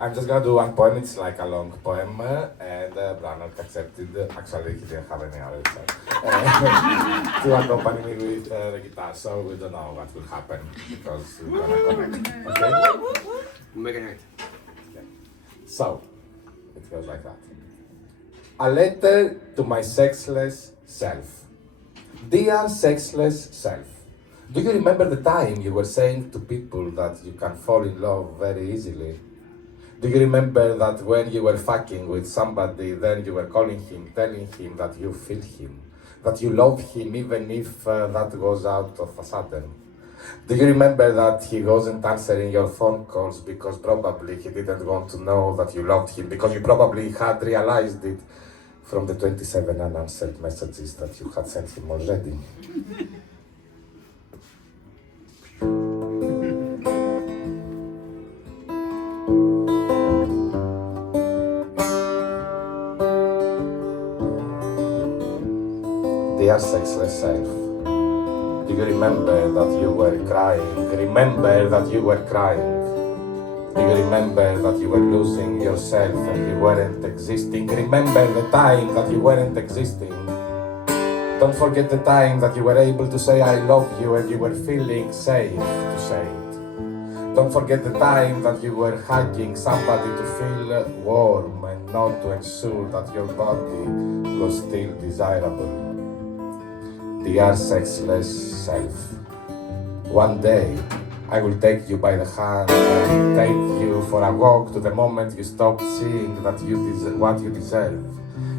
I'm just gonna do one poem. It's like a long poem, and Branok accepted. Actually, he didn't have any other to accompany me with the guitar. So we don't know what will happen because we're gonna connect. Okay. Make it. Okay. So it goes like that. A letter to my sexless self. Dear sexless self, do you remember the time you were saying to people that you can fall in love very easily? Do you remember that when you were fucking with somebody, then you were calling him, telling him that you feel him, that you love him even if that goes out of a sudden? Do you remember that he wasn't answering your phone calls because probably he didn't want to know that you loved him, because you probably had realized it from the 27 unanswered messages that you had sent him already? Dear sexless self, do you remember that you were crying? Remember that you were crying. Do you remember that you were losing yourself and you weren't existing? Remember the time that you weren't existing. Don't forget the time that you were able to say I love you and you were feeling safe to say it. Don't forget the time that you were hugging somebody to feel warm and not to ensure that your body was still desirable. Dear sexless self, one day I will take you by the hand and take you for a walk to the moment you stop seeing that what you deserve.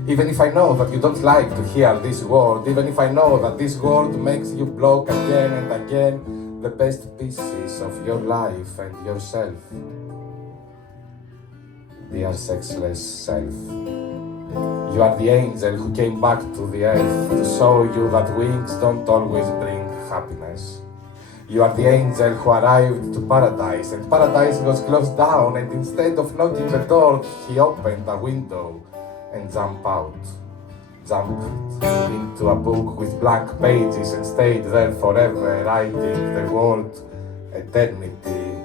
Even if I know that you don't like to hear this word, even if I know that this word makes you block again and again the best pieces of your life and yourself. Dear sexless self, you are the angel who came back to the earth to show you that wings don't always bring happiness. You are the angel who arrived to paradise, and paradise was closed down, and instead of knocking the door, he opened a window and jumped out. Jumped into a book with blank pages and stayed there forever, writing the word eternity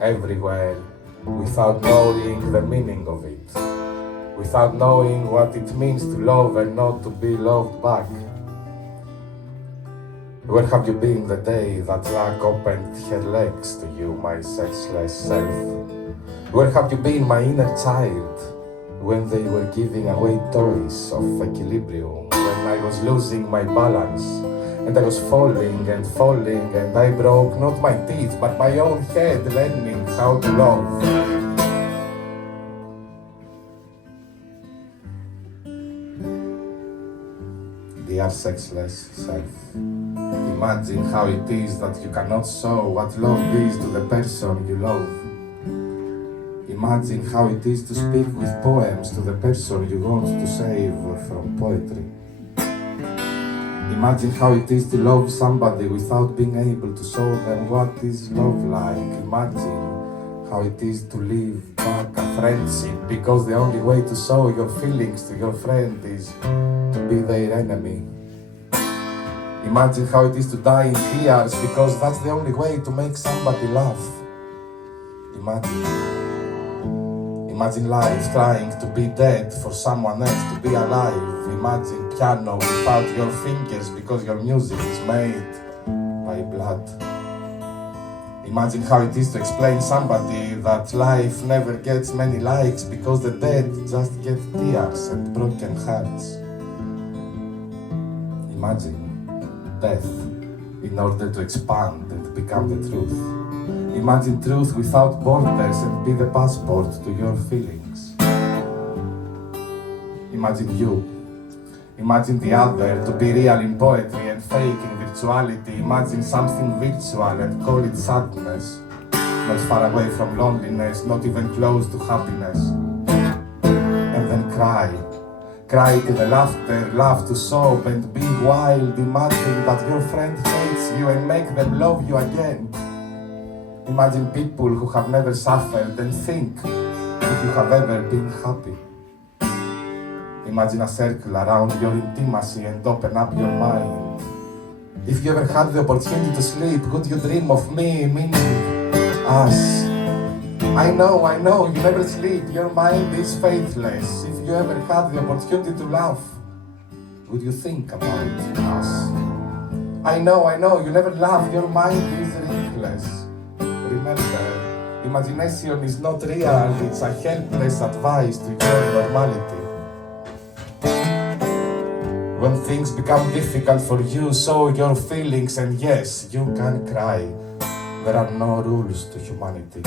everywhere without knowing the meaning of it, without knowing what it means to love and not to be loved back. Where have you been the day that luck opened her legs to you, my sexless self? Where have you been, my inner child, when they were giving away toys of equilibrium, when I was losing my balance, and I was falling and falling, and I broke not my teeth, but my own head, learning how to love? Dear sexless self, imagine how it is that you cannot show what love is to the person you love. Imagine how it is to speak with poems to the person you want to save from poetry. Imagine how it is to love somebody without being able to show them what is love like. Imagine how it is to leave back a friendship because the only way to show your feelings to your friend is to be their enemy. Imagine how it is to die in tears because that's the only way to make somebody laugh. Imagine life trying to be dead for someone else to be alive. Imagine piano without your fingers because your music is made by blood. Imagine how it is to explain somebody that life never gets many likes because the dead just get tears and broken hearts. Imagine death in order to expand and become the truth. Imagine truth without borders and be the passport to your feelings. Imagine you. Imagine the other to be real in poetry and fake in virtuality. Imagine something virtual and call it sadness. Not far away from loneliness, not even close to happiness. And then cry. Cry to the laughter, laugh to sob and be wild. Imagine that your friend hates you and make them love you again. Imagine people who have never suffered and think if you have ever been happy. Imagine a circle around your intimacy and open up your mind. If you ever had the opportunity to sleep, could you dream of me, meaning us? I know, you never sleep, your mind is faithless. If you ever had the opportunity to laugh, would you think about us? I know, you never laugh, your mind is ringless. Remember, imagination is not real, it's a helpless advice to your normality. When things become difficult for you, show your feelings, and yes, you can cry. There are no rules to humanity.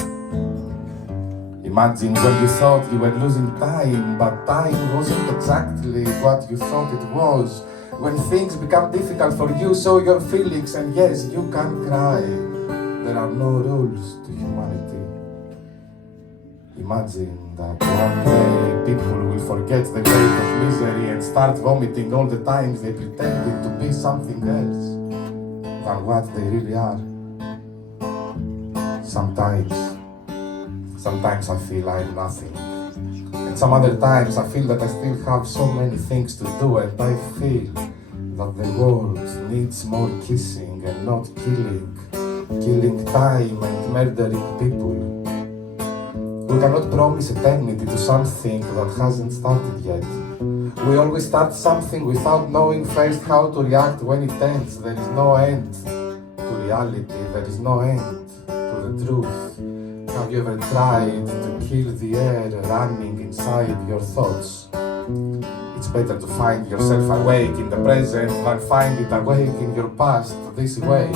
Imagine when you thought you were losing time, but time wasn't exactly what you thought it was. When things become difficult for you, show your feelings, and yes, you can cry. There are no rules to humanity. Imagine that one day people will forget the weight of misery and start vomiting all the times they pretended to be something else than what they really are. Sometimes I feel I'm nothing. And some other times I feel that I still have so many things to do, and I feel that the world needs more kissing and not killing time and murdering people. We cannot promise eternity to something that hasn't started yet. We always start something without knowing first how to react when it ends. There is no end to reality, there is no end to the truth. Have you ever tried to kill the air running inside your thoughts? It's better to find yourself awake in the present than find it awake in your past. This way,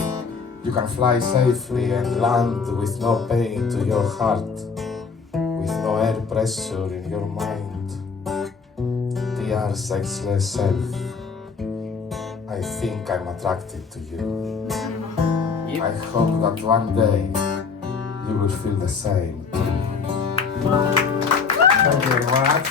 you can fly safely and land with no pain to your heart, with no air pressure in your mind. Dear sexless self, I think I'm attracted to you. I hope that one day you will feel the same. Thank you very much.